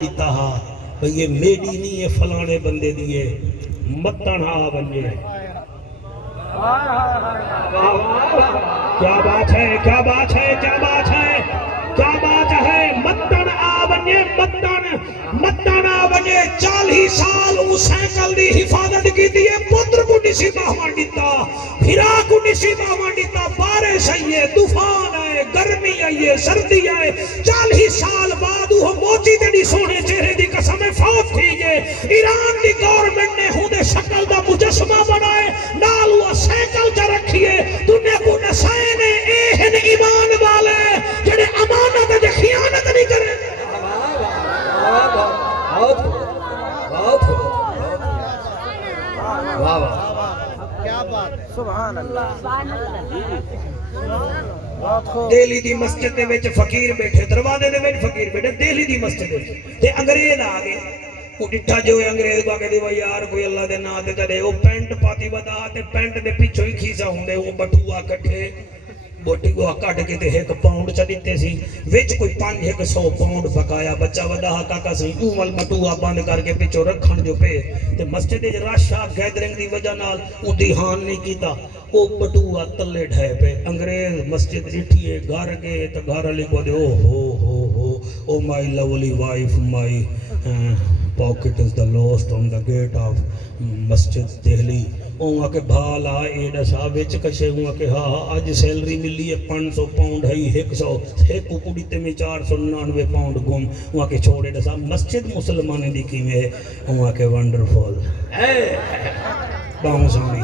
دیتا ہا یہ میری نہیں ہے فلانے بندے دیئے متن آ بنجے کیا بات ہے کیا بات ہے کیا بات ہے کیا بات ہے متن آ بنجے متن آ بنجے 40 سال اس سینکل دی حفاظت کی دیئے پتر کو نسی باہمان دیتا پھرا کو نسی باہمان دیتا بارش آئیے طوفان آئے گرمی آئیے سردی آئے 40 سال بعد وہ موچی تیری سونے چہرے دی قسم فوت تھی گے ایران دی گورنمنٹ نے ہوں دے شکل دا مجسمہ بنائے نال وہ سینکل جا رکھیے دنیا کو نسائنے ایہن ایمان والے جنہیں امانت دے خیانت نہیں کرے دہلی دی مسجد دے وچ فقیر بیٹھے دروازے دے وچ فقیر بیٹھے دہلی دی مسجد دے تے انگریز آ گئے وہ ڈٹھا جو انگریز کو آگے دیوا یار کوئی اللہ دے نا دے چلے وہ پینٹ پاتی بدا تے پینٹ دے پیچھو ہی کھیسا ہوں دے وہ بٹھوا کٹھے بٹھوا کٹ کے تے 1 پاؤنڈ چا دیتے سی وچ کوئی 500 پاؤنڈ پکایا بچہ ودا کاکا سی اول بٹھوا بند کر کے پیچھو رکھن جو پہ تے مسجد دے راشا گیدرنگ دی وجہ نال وہ دھیان نہیں کیتا وہ بٹھوا تلے ڈھے پہ انگریز مسجد ڈٹھیے گھر گئے تو گھر علی کو دے oh my lovely wife my pocket is the lost on the gate of مسجد دہلی اوہاں کے بھالا ایڈا صاحب وچ کشے ہوئے کہ ہاں آج سیلری ملی ہے 500 پاؤنڈ ہے 100 ایک کڑی تے میں 499 پاؤنڈ گم وہاں کے چھوڑے دا صاحب مسجد مسلمان دی کی میں وہاں کے ونڈرفل باہوں سامنے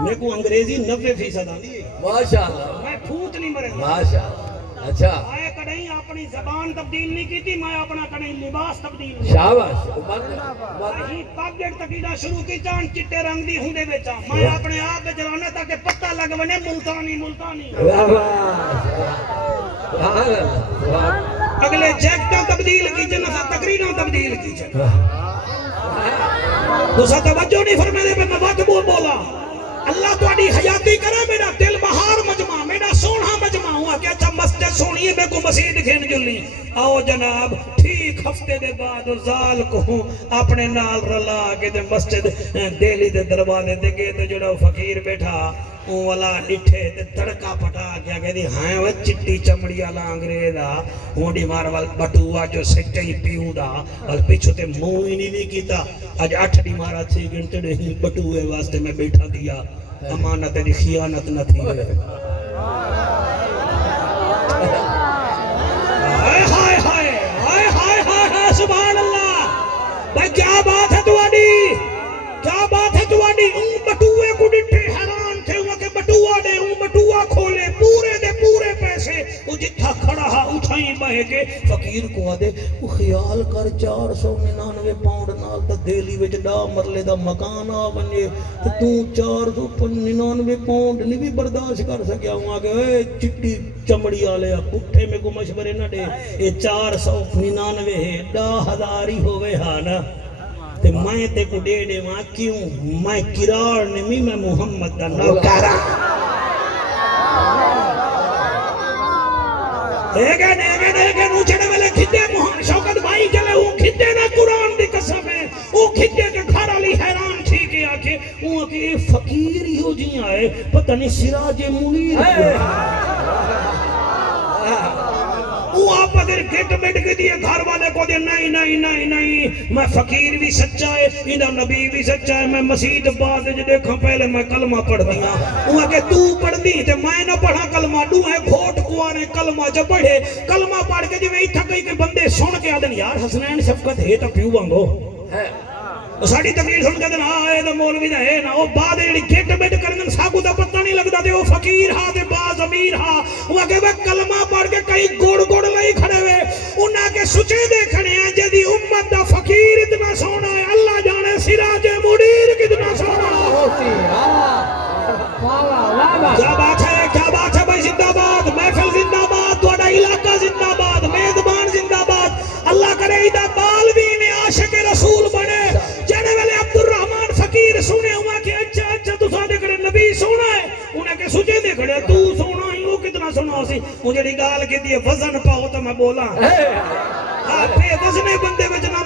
میں کو انگریزی 90% آندی ہے ماشاءاللہ میں پھوت نہیں مرے ماشاءاللہ اچھا میں کڑیں اپنی زبان تبدیل نہیں کی تھی میں اپنا کڑیں لباس تبدیل نہیں شاباش میں پاگڑ تقیدہ شروع کی چاند چٹے رنگ دی ہوں دے بیچا میں اپنے آپ پہ جلانا تاکہ پتہ لگ بنے ملتانی اگلے جیکٹاں تبدیل کی جنسا تقریروں تبدیل کی جنسا دوسرا توجہ نہیں فرمیدے پہ میں بات بولا اللہ تو آنی حیاتی کرے میرا دل بہار مجمع میرا سونہ مجمع ہوا کہ اچھا مسجد سونی ہے میں کو مسجد کھین جلی آؤ جناب ٹھیک ہفتے دے بعد زال کو اپنے نال رلا کے دے مسجد دہلی دے دروازے دے گئے تو جڑا فقیر بیٹھا اون والا ڈٹھے تے تڑکا پٹا کیا کہ دی ہائیں وہ چٹی چمڑی والا انگریزا ہونڈی مار وال بٹوا جو سچے ہی پیوں دا وال پیچھو تے منہ ہی نہیں کیتا آج 8 دی مارا 6 گھنٹے دے ہی بٹوے واسطے میں بیٹھا دیا امانت دی خیانت نہ تھی سبحان اللہ بھائی کیا بات ہے تواڈی کیا بات ہے تواڈی اون بٹوے کو ڈٹھے حیران تھے وہ کہ بٹوا دے اون بٹوا کھولے پورے دے پورے پیسے وہ جتھا کھڑا ہا اٹھائیں بہے کے فقیر کو آدے وہ خیال کر 499 پاؤنڈ نال تا دہلی وچ ڈا مرلے دا مکان آ بنے تو 499 پاؤنڈ نہیں بھی برداشت کر سکیا ہوں آگے اے چٹی چمڑی آلے پٹھے میں کو مشورے نہ دے یہ 499 ہے 10,000 ہی ہوئے ہاں نا تے میں تے کو دے دے وہاں کیوں میں کرار نمی میں محمد دا نوکارا دیکھے نوچڑے والے کھتے شوکت بھائی چلے وہ کھتے نا قرآن دی قسم ہے وہ کھتے کے گھر علی حیران تھی کہ آکے وہ کہ فقیر ہی ہو جی آئے پتہ نہیں سراج منیر وہ آپ اگر گٹ بیٹ کے دیئے گھر والے کو دے نہیں میں فقیر بھی سچا ہے انہا نبی بھی سچا ہے میں مسجد بعد جو دیکھا پہلے میں کلمہ پڑھ دیا وہ کہ تو پڑھ دی تے میں نہ پڑھا کلمہ دو ہے گھوٹ کوانے کلمہ جب پڑھے کلمہ پڑھ کے جو میں اتھا کئی کہ بندے سن کے آدن یار حسنین شفقت ہے تا پیو بانگو ساڑی تقریر سن کے دن آئے دا مولوی دا ہے نا وہ بعد ایڈی گیٹ بیٹ کرنے ساکو دا پتہ نہیں لگتا دے وہ فقیر ہاں دے باز امیر ہاں وہ کہ وہ کلمہ پڑھ کے کئی گوڑ لئی کھڑے ہوئے انہاں کے سچے دیکھنے ہیں جدی امت دا فقیر اتنا سونا ہے اللہ جانے سراج منیر کتنا سونا ہے کیا بات ہے بھائی زندہ باد محفل زندہ باد توڑا علاقہ زندہ باد میدبان زندہ باد اللہ کرے ایدہ بالوین عاشق رسول بنے جانے والے عبدالرحمن فقیر سنے ہوا کہ اچھا تو سادے کرے نبی سونا ہے انہیں کہ سجے دے کھڑے تو سونا ہی وہ کتنا سونا سی مجھے گال کے دیئے وزن پاؤ تو میں بولا پہ وزنے بندے بچنا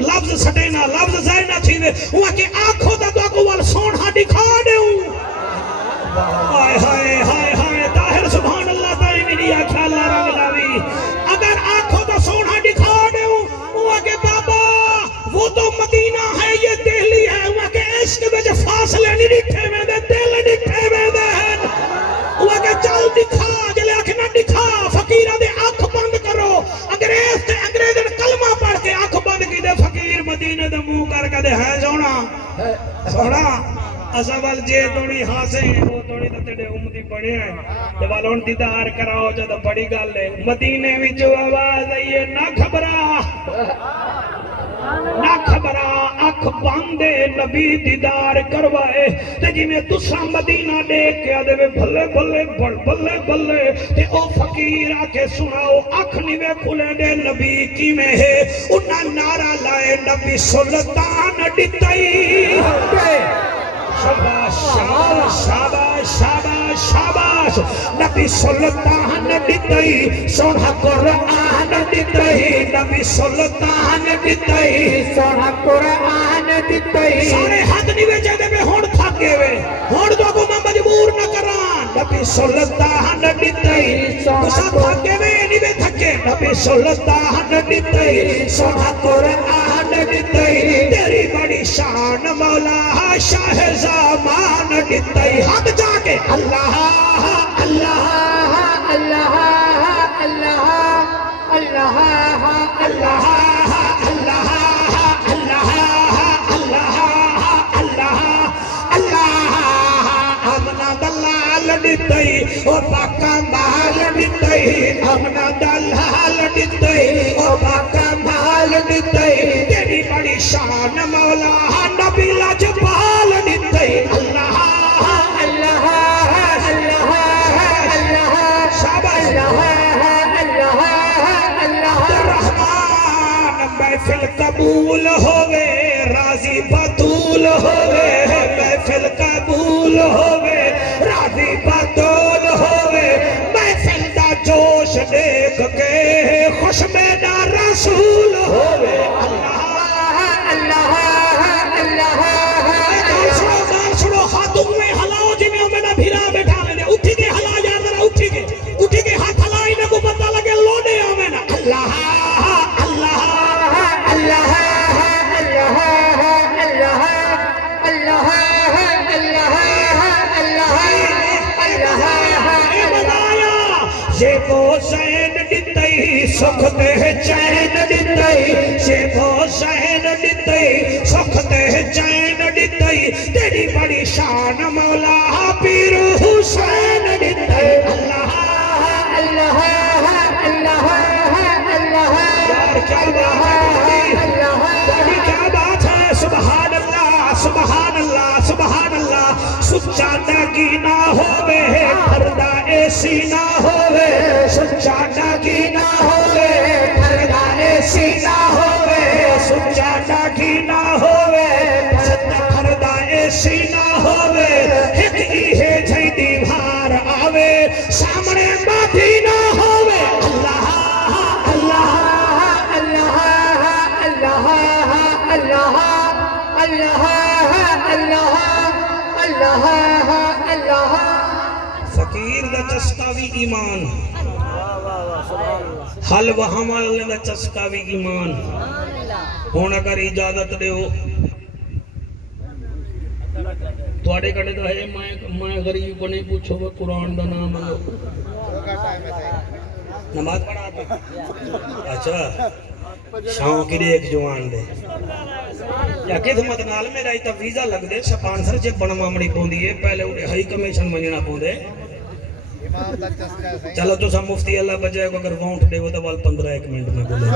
لفظ سٹے نہ لفظ ضائع نہ تھیوے ہوا کہ آنکھوں دا تو کو وال سونا دکھا دیوں ہائے ہائے ہائے ہائے طاہر سبحان اللہ تعالی میری آنکھیں اللہ رنگ لاوی اگر آنکھوں دا سونا دکھا دیوں ہوا کہ بابا وہ تو مدینہ ہے یہ دہلی ہے ہوا کہ عشق میں جو فاصلے نہیں دکھے میں دے دل دکھے میں دے ہوا کہ چل دکھا جلے آنکھ نہ دکھا فقیرہ دے آنکھ بند کرو انگریز تے انگریز نے کلمہ پڑھ کے آنکھ بند کی دے فقیر مدینہ دے منہ کر کے دے ہے سونا سونا اسوال جے توڑی ہاسے ہیں وہ توڑی تے تیرے امتی بڑے ہیں جب والون دیدار کراؤ جب بڑی گل ہے مدینے میں جو آواز ہے یہ نہ گھبرا نہ خبرہ اکھ باندے نبی دیدار کروائے تے جی میں تسا مدینہ دیکھ کے آدھے بھلے بھلے بھلے بھلے تے او فقیر آکے سناؤ اکھ نیوے کھلے دے نبی کی میں ہے انہا نعرہ لائے نبی سلطان ڈتائی شاباش شاباش شاباش شاباش شاباش نبی سلطان ڈتائی سونا قرآن ڈتائی نبی سلطان ڈتائی سونا قرآن ڈتائی سارے حد نیوے جدے میں ہون تھاکے وے ہون تو کو میں مجبور نہ کران نبی سلطان ڈتائی کسا تھاکے وے نیوے تھکے نبی سلطان ڈتائی سونا قرآن ڈتائی تیری بڑی شان مولا شاہ زمان ڈتائی حد جا کے اللہ اللہ اللہ اللہ اللہ اللہ اللہ اللہ اللہ امنا دلال ڈتائی او باقا مال ڈتائی امنا دلال ڈتائی او باقا مال ڈتائی تیری بڑی شان مولا نبی لاجپال ڈتائی اللہ اللہ اللہ اللہ شاباش اللہ رحمان محفل قبول ہوئے راضی بطول ہوئے محفل قبول ہوئے راضی بطول ہوئے محفل دا جوش دیکھ کے خوش میں دا رسول ہوئے اللہ اللہ اللہ دار سنو خاتم میں ہلاؤ جی میں ہمیں نہ بھیرا بیٹھا میں نے اٹھی کے ہلا جا ذرا اٹھی کے ہاتھ ہلائی نہ کو پتہ لگے لونے ہمیں نہ اللہ اللہ اللہ اللہ اللہ اللہ یہ وہ زین ڈتائی سکھ دے چین ڈتائی یہ وہ زین ڈتائی سکھ دے چین ڈتائی تیری بڑی شان مولا پیر حسین ڈتائی اللہ اللہ اللہ اللہ یار کیا بات ہے کیا بات ہے سبحان اللہ سبحان اللہ سبحان اللہ سچا ناگی نہ ہوئے پردہ ایسی نہ ہوئے سچا ناگی نہ ہوئے پردہ ایسی نہ ہوئے سچا ناگی نہ ہوئے پردہ ایسی نہ ہوئے ایک ایہے جھائی دیوار آوے سامنے مادی نہ ہوئے اللہ اللہ اللہ اللہ اللہ اللہ اللہ اللہ فقیر دا چسکاوی ایمان حل وہم والے دا چسکاوی ایمان ہون اگر اجازت دے ہو توڑے کڑے دا ہے میں غریب کو نہیں پوچھو وہ قرآن دا نام ہے نماز پڑھا تھا اچھا شاؤں کی دے ایک جوان دے یا خدمت نال میرا ہی تا ویزا لگ دے سپانسر جے بنوا مڑی پوندی ہے پہلے اڑے ہائی کمیشن منجنا پوندے چلو تو سا مفتی اللہ بجائے کو اگر وونٹ دے وہ تو وال 15 ایک منٹ میں بولے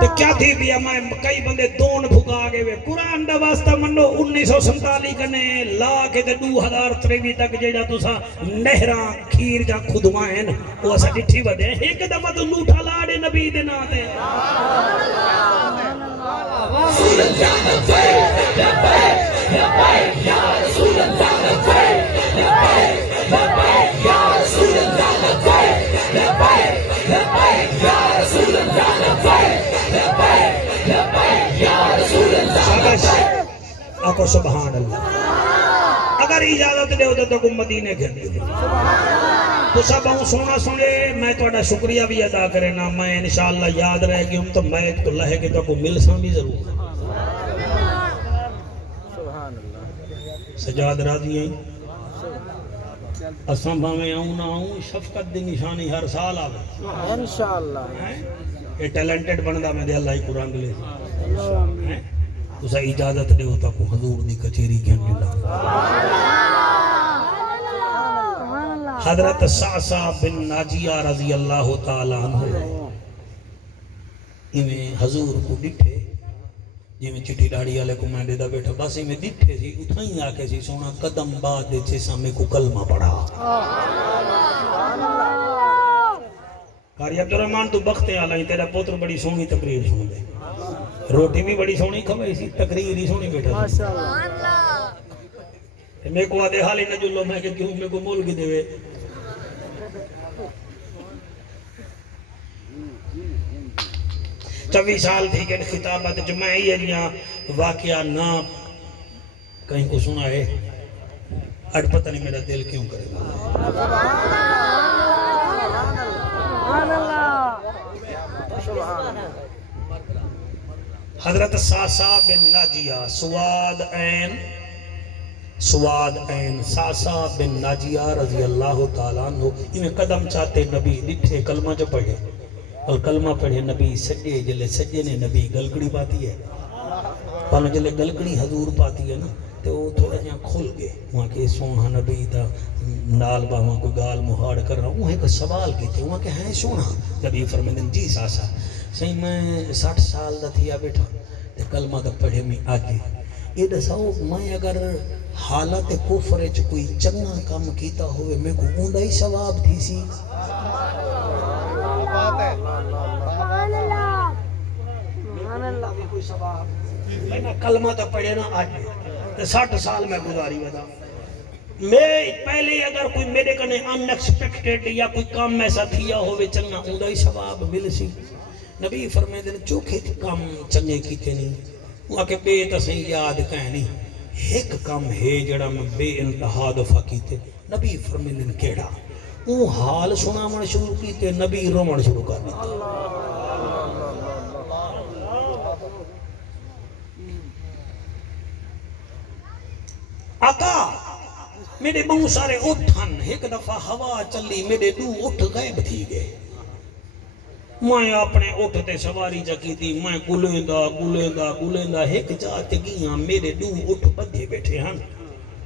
تو کیا تھی بھی ہمیں کئی بندے دون بھگا گئے ہوئے قرآن دا واسطہ منو 1947 کنے لا کے 2023 تک جیڑا تو سا نہران کھیر جا خودوائن وہ اسا ڈٹھی ودے ایک دفعہ تو لوٹھا لاڑے نبی دے ناتے رسول اللہ لبیک لبیک لبیک یا رسول اللہ لبیک لبیک لبیک یا رسول آکو سبحان اللہ اگر اجازت دے تو کو مدینے کے تو سب ہوں سونا سنے میں توڑا شکریہ بھی ادا کرے نا میں انشاءاللہ یاد رہے گی ہم تو میں تو لہے کہ تو کو مل سامی ضرور سجاد راضی ہیں اساں بھاویں آؤں نہ آؤں شفقت دی نشانی ہر سال آوے انشاءاللہ یہ ٹیلنٹڈ بندہ میں دے اللہ ہی قرآن لے اسا اجازت دے ہوتا کو حضور دی کچھیری کے حضرت سعصع بن ناجیہ رضی اللہ تعالیٰ عنہ انہیں حضور کو ڈٹھے جی میں چٹی ڈاڑی والے کو میں دیدا بیٹھا بس میں ڈٹھے سی اتھائیں آکے سی سونا قدم بعد دے چھے سامنے کو کلمہ پڑھا قاری عبدالرحمن تو بختے آلائیں تیرا پوتر بڑی سونی تقریر سن دے روٹی بھی بڑی سونی کھوئے سی تقریر ہی سونی بیٹھا میں کو آدھے حالی نہ جلو میں کہ کیوں میں کو مول کی دے وے 24 سال تھی کہ خطابت جمعی ہے واقعہ نہ کہیں کو سنا ہے اڑ پتہ نہیں میرا دل کیوں کرے حضرت سعصع بن ناجیہ سواد این سعصع بن ناجیہ رضی اللہ تعالیٰ عنہ انہیں قدم چاہتے نبی ڈٹھے کلمہ جو پڑھے اور کلمہ پڑھے نبی سجے جلے سجے نے نبی گلکڑی پاتی ہے پانو جلے گلکڑی حضور پاتی ہے نا تو وہ تھوڑا جہاں کھل گئے وہاں کے سونا نبی تا نال با وہاں کوئی گال مہاڑ کر رہا ہوں وہاں ایک سوال کی تھے وہاں کہ ہیں سونا نبی فرمیدن جی ساسا صحیح میں 60 سال دا تھیا بیٹھا تے کلمہ دا پڑھے میں آگے یہ دساؤ میں اگر حالت کفر چ کوئی چنگا کام کیتا ہوئے میں کو اوندا ہی ثواب تھی سی میں کلمہ تو پڑھے نا آج 60 سال میں گزاری ودا میں پہلے اگر کوئی میرے کنے ان ایکسپیکٹڈ یا کوئی کام ایسا تھیا ہوئے چنگا اوندا ہی ثواب مل سی نبی فرمیدن چوکھے کام چنگے کیتے نہیں وہاں کے بے تسیں یاد کہنی ایک کام ہے جڑا میں بے انتہا دفع کیتے نبی فرمیدن کیڑا وہ حال سنا من شروع کیتے نبی رومن شروع کر دیتے آقا میرے بہت سارے اٹھن ایک دفعہ ہوا چلی میرے دو اٹھ غائب تھی گئے میں اپنے اٹھ تے سواری جکی تھی میں گلیندہ ایک جاتے گیاں میرے دو اٹھ بدھے بیٹھے ہیں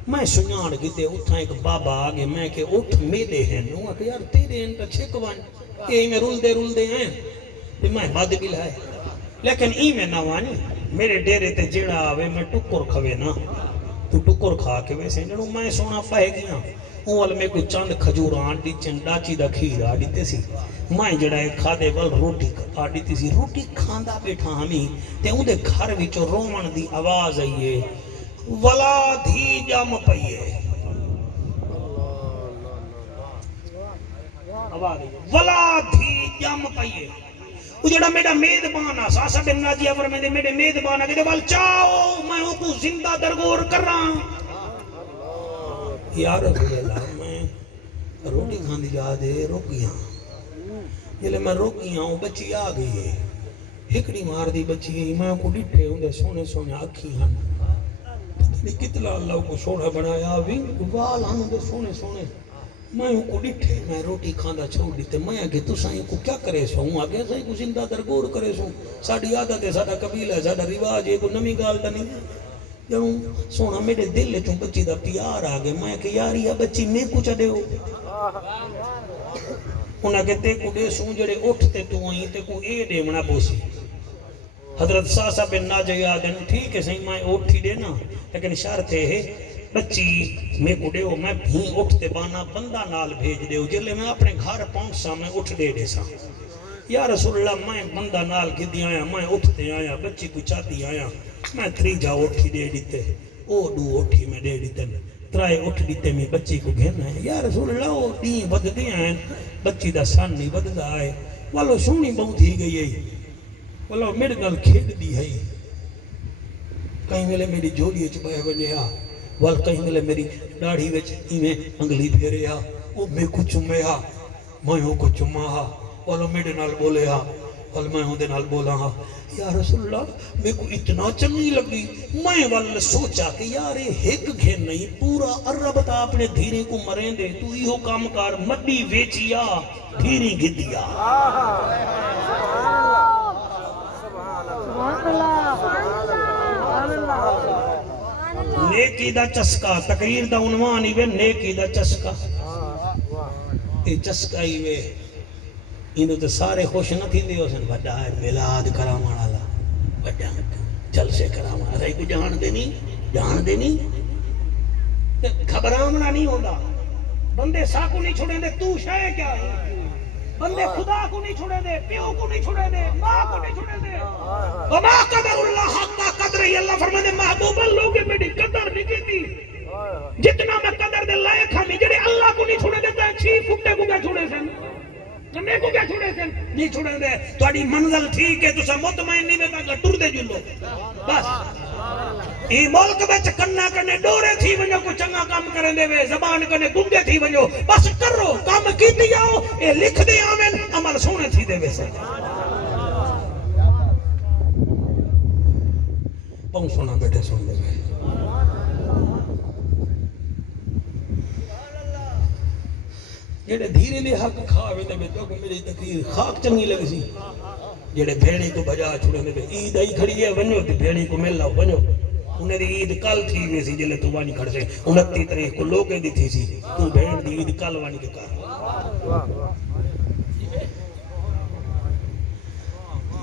میں سنیان گیتے اٹھا ایک بابا آگے میں کہ اٹھ میلے ہیں نو کہ یار تیرے انتا چھک وان ای میں رول دے ہیں تو میں باد بھی لائے لیکن ای میں نہ وانی میرے ڈیرے تے جیڑا آوے میں ٹکر کھوے نا تو ٹکر کھا کے ویسے جنہوں میں سونا پہے گیا اول میں کوئی چند کھجوران ڈیچن ڈاچی دا کھیر آڈیتے سی میں جڑا ایک کھادے ول روٹی آڈیتے سی روٹی کھاندہ بیٹھا ہمیں تے ان دے گھر وچو رومن دی آواز آئیے ولا دھی جام پئیے ولا دھی جام پئیے وہ جڑا میرا میدبانا ساسا بن ناجیہ فرمیدے میرے میدبانا کہ وال چاہو میں ان کو زندہ درگور کر رہا ہوں یا رسول اللہ میں روٹی کھان دی جا دے روکیاں جلے میں روکیاں ہوں بچی آ گئی ہے ہکڑی مار دی بچی ہے میں کو ڈٹھے ہوں دے سونے سونے آکھی ہن کتنا اللہ کو سونا بنایا وال ہن دے سونے سونے میں ان کو ڈٹھے میں روٹی کھاندہ چھوڑ دیتے میں آگے تو سائیں کو کیا کرے سو ہوں آگے سائیں کو زندہ درگور کرے سو ساڑھی عادت ہے ساڑھا قبیل ہے ساڑھا رواج ہے کوئی نمی گال نہیں جب سونا میرے دل چوں بچی دا پیار آگے میں کہ یار یہ بچی میں کو چڑے ہو انہاں کہ تے کو دے سوں جڑے اٹھتے تو آئیں تے کو اے دے منا بوسی حضرت ساسا بن ناجیہ دن ٹھیک ہے صحیح میں اٹھی دے نا لیکن شرط ہے بچی میں کو دیو میں بھی اٹھتے بانا بندہ نال بھیج دیو جلے میں اپنے گھر پہنچ میں اٹھ دے سا یا رسول اللہ میں بندہ نال گدی آیا میں اٹھتے آیا بچی کو چاہتی آیا میں تری جا اٹھی دے دیتے او دو اٹھی میں دے دیتے ترائے اٹھ دیتے میں بچی کو گھرنا ہے یا رسول اللہ وہ دین بد دے ہیں بچی دا سان نہیں بددا ہے والو سونی بہت ہی گئی ہے والو میرے نال کھیل دی ہے کہیں ویلے میری جوڑی چ بہ ونے آ ول کہیں ویلے میری داڑھی وچ ایویں انگلی پھیرے آ او میں کو چومے آ میں او کو چوما آ ول میرے نال بولے آ ول میں اون دے نال بولا ہاں یا رسول اللہ میں کو اتنا چنگی لگی میں ول سوچا کہ یار یہ ایک گھن نہیں پورا عرب تا اپنے دھیرے کو مریں دے تو ایہو کام کار مڈی ویچیا دھیری گدیا نیکی دا چسکا تقریر دا عنوان ہی وے نیکی دا چسکا یہ چسکا ہی وے انہوں تے سارے خوش نہ تھی دے اسن بڑا ہے میلاد کرامان والا بڑا جلسے کرامان والا کو جان دے نہیں گھبرامنا نہیں ہوتا بندے سا کو نہیں چھوڑیں دے تو شاہ کیا ہے بندے خدا کو نہیں چھوڑیں دے پیو کو نہیں چھوڑیں دے ماں کو نہیں چھوڑیں دے وما قدر اللہ حق قدر ہی اللہ فرمانے محبوبہ لوگے میری قدر نہیں کیتی جتنا میں قدر دے لائق ہمیں جڑے اللہ کو نہیں چھوڑیں دے تو چھی پھٹے کو کیا چھوڑے سن میں کو کیا چھوڑے سن نہیں چھوڑیں دے تو اڑی منزل ٹھیک ہے تو سا مطمئن نہیں میں تاکہ ٹر دے جلو بس ای ملک بچ کننا کنے ڈورے تھی ونجو کو چنگا کام کریں دے وے زبان کنے گنگے تھی ونجو بس کرو کام کیتی جاؤ اے لکھ دے آمین عمل سونے تھی دے وے سے پاؤں سونا بیٹھے سن دے وے جڑے دھیرے دے حق کھاوے دے وے تو کہ میری تقریر خاک چنگی لگ سی جڑے بھیڑی کو بجا چھوڑے دے وے عید آئی کھڑی ہے ونجو تے بھیڑی کو مل لاؤ ونجو انہیں دی عید کل تھی وے سی جلے تو وانی کھڑ سے 29 تاریخ کو لوگے دی تھی سی تو بھیڑ دی عید کل وانی کے کار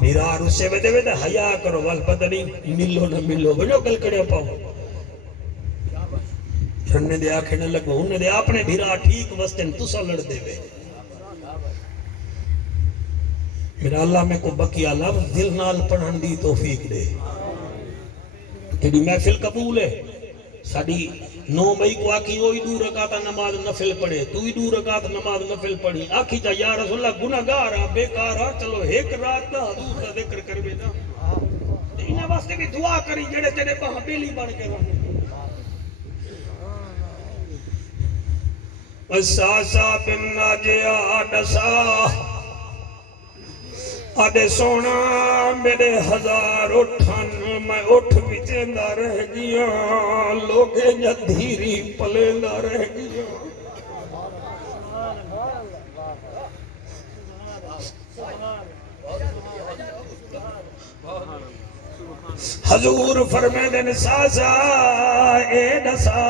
میرا رسے وے دے وے دے حیاء کرو وال پتہ نہیں ملو نہ ملو ونجو کل کڑے پاؤ چھنے دے آنکھیں نہ لگو انہیں دے اپنے بھیرا ٹھیک وستن تو سا لڑ دے وے میرا اللہ میں کو بقیہ لفظ دل نال پڑھن دی توفیق دے تیری محفل قبول ہے ساڑی 9 مئی کو آکی وہی 2 رکعت نماز نفل پڑھے تو ہی 2 رکعت نماز نفل پڑھی آکی جا یا رسول اللہ گناہگارا بیکارا چلو ایک رات دا حضور دا ذکر کر بینا انہیں واسطے بھی دعا کری جڑے تیرے پاہ بیلی بن کے رہنے اساسا بن ناجیا ڈسا آدھے سونا میرے 1000 اٹھن میں اٹھ بچیندہ رہ گیا لوگے یا دھیری پلیندہ رہ گیا حضور فرمے دن ساسا اے ڈسا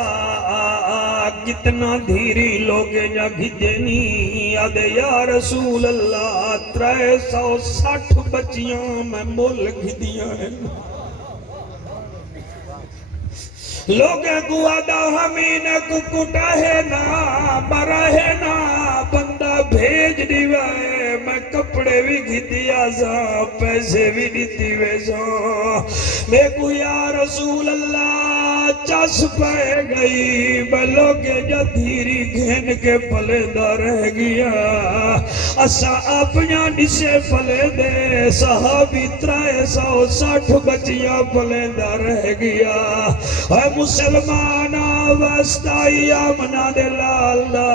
کتنا دھیری لوگے یا گھجنی آدھے یا رسول اللہ 360 بچیاں میں مول گھدیاں ہیں لوگے کو آدھا ہمین کو کٹا ہے نا مرا ہے نا بندہ بھیج دیوائے میں کپڑے بھی گھدیا سا پیسے بھی دیتی ویسا میں کو یا رسول اللہ چس پہ گئی میں لوگے جا دھیری گھن کے پلیدہ رہ گیا اسا اپنیا نسے پلیدے صحابی 360 بچیاں پلیدہ رہ گیا اے مسلمانہ وستائی آمنا دے لالا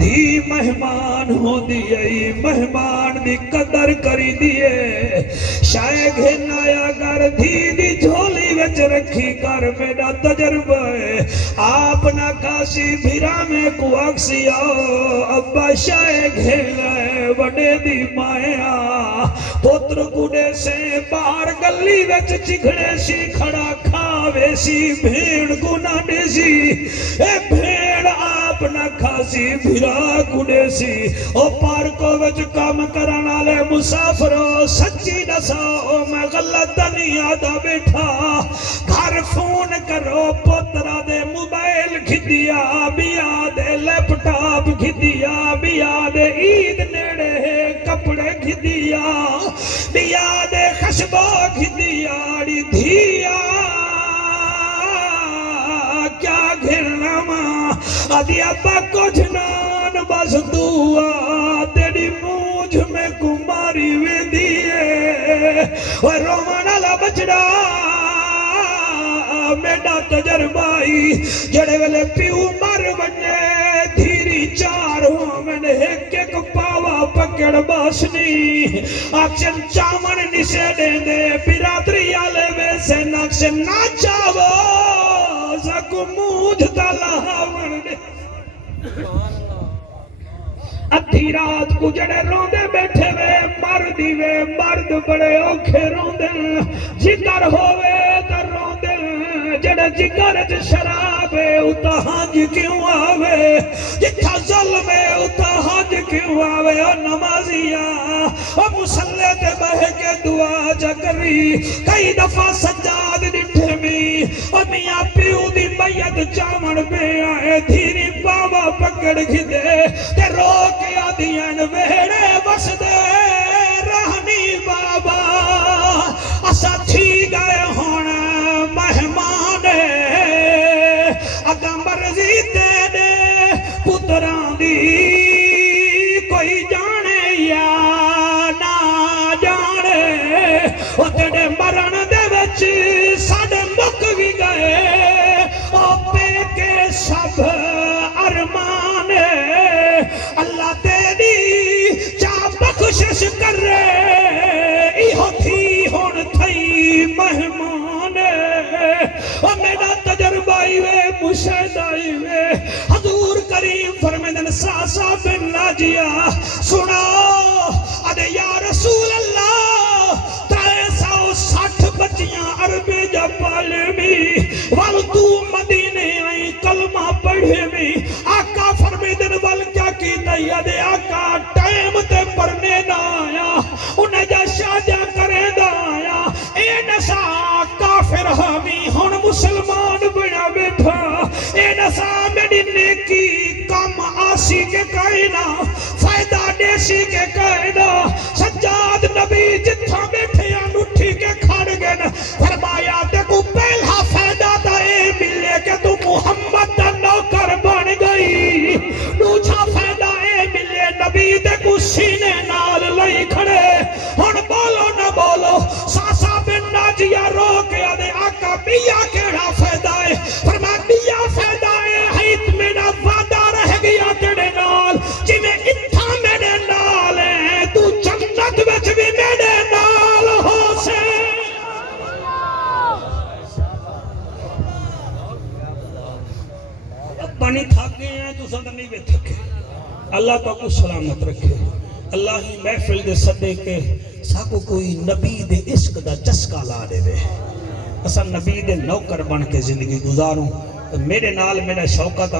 دھی مہمان ہو دیئی مہمان دی قدر کری دیئے شائع گھن آیا گر دھی دی جھولی وچ رکھی کر میرا تجربہ ہے آپ نہ کاسی بھیرا میں کو اکسی آؤ ابا شائع گھن آئے وڈے دی مائیا پتر گوڑے سے باہر گلی وچ چکھڑے سی کھڑا کھاوے سی بھیڑ کو نہ دے سی اے بھیڑ آپ نہ کھاسی بھیرا کو دے سی او پارکو وچ کام کرانا لے مسافرو سچی نساؤ میں غلط نہیں آدھا بیٹھا گھر فون کرو پترہ دے موبائل کھدیا بیا دے لیپ ٹاپ کھدیا بیا دے عید نیڑے کپڑے کھدیا بیا دے خشبہ کھدیا دھیا کیا گھرنا ماں آدھی ابا کچھ نان بس دعا تیری موجھ میں کماری وے دیئے اور رومانا لا بچڑا میڈا تجربائی جڑے ویلے پیو مر ونجے دھیری چار ہومن ایک ایک پاوا پکڑ باسنی آکشن چامن نشے دیں دے برادری آلے ویسے ناکشن نہ چاہو سکو موجھ تلاون دے ادھی رات کو جڑے روندے بیٹھے وے مردی وے مرد بڑے اوکھے روندے جگر ہووے تا روندے جڑے جگر چ شراب ہے اتا ہنج کیوں آوے جتھا ظلم ہے اتا ہنج کیوں آوے او نمازیا او مسلح تے بہ کے دعا جکری کئی دفعہ سجاد ڈٹھے می او میاں پیو دی میت چامن پہ آئے دھیری بابا پکڑ گھدے تے رو کے آدھیان ویڑے بس دے رہنی بابا اسا تھی گئے ہونا مہمان اگا مرضی تیرے پتران دی کوئی جانے یا نہ جانے او تیرے مرن دے وچ ساڑے مک بھی گئے او پہ کے سب ارمان اللہ تیری چاہ بخشش کر رہے ایہو تھی ہون تھئی مہمان او میرا تجربائی وے مشاہدائی وے حضور کریم فرمیدن ساسا بن ناجیہ سنا ادھے یا رسول اللہ 360 بچیاں عربی جا پالے می وال تو مدینے آئی کلمہ پڑھے می آقا فرمیدن وال کیا کی دے آقا ٹائم تے پڑھنے دا آیا انہیں جا شادیاں کریں دا آیا اے نسا کافر ہمی ہن مسلمان بنا بیٹھا اے نسا میری نیکی کم آسی کے کائنا فائدہ دیسی کے کائنا سجاد نبی جتھا بیٹھے انوٹھی کے کھڑ گئے فرمایا دیکھو پہلا فائدہ دا اے ملے کہ تو محمد دا نوکر بن گئی دوسرا فائدہ اے ملے نبی دیکھو سینے نال لئی کھڑے ہن بولو نہ بولو ساسا بن ناجیہ رو کے آدھے آقا بیا کیڑا فائدہ ہے فرمایا بیا فائدہ ہے حیث میرا وعدہ رہ گیا تیرے نال جی میں اتھا میرے نال ہے تو جنت وچ بھی میرے نال ہو سے پانی تھک گئے ہیں تو صدر نہیں بے تھکے اللہ تو کو سلامت رکھے اللہ ہی محفل دے صدے کے ساکو کوئی نبی دے عشق دا چسکا لا دے دے اسا نبی دے نوکر بن کے زندگی گزاروں میرے نال میرا شوقت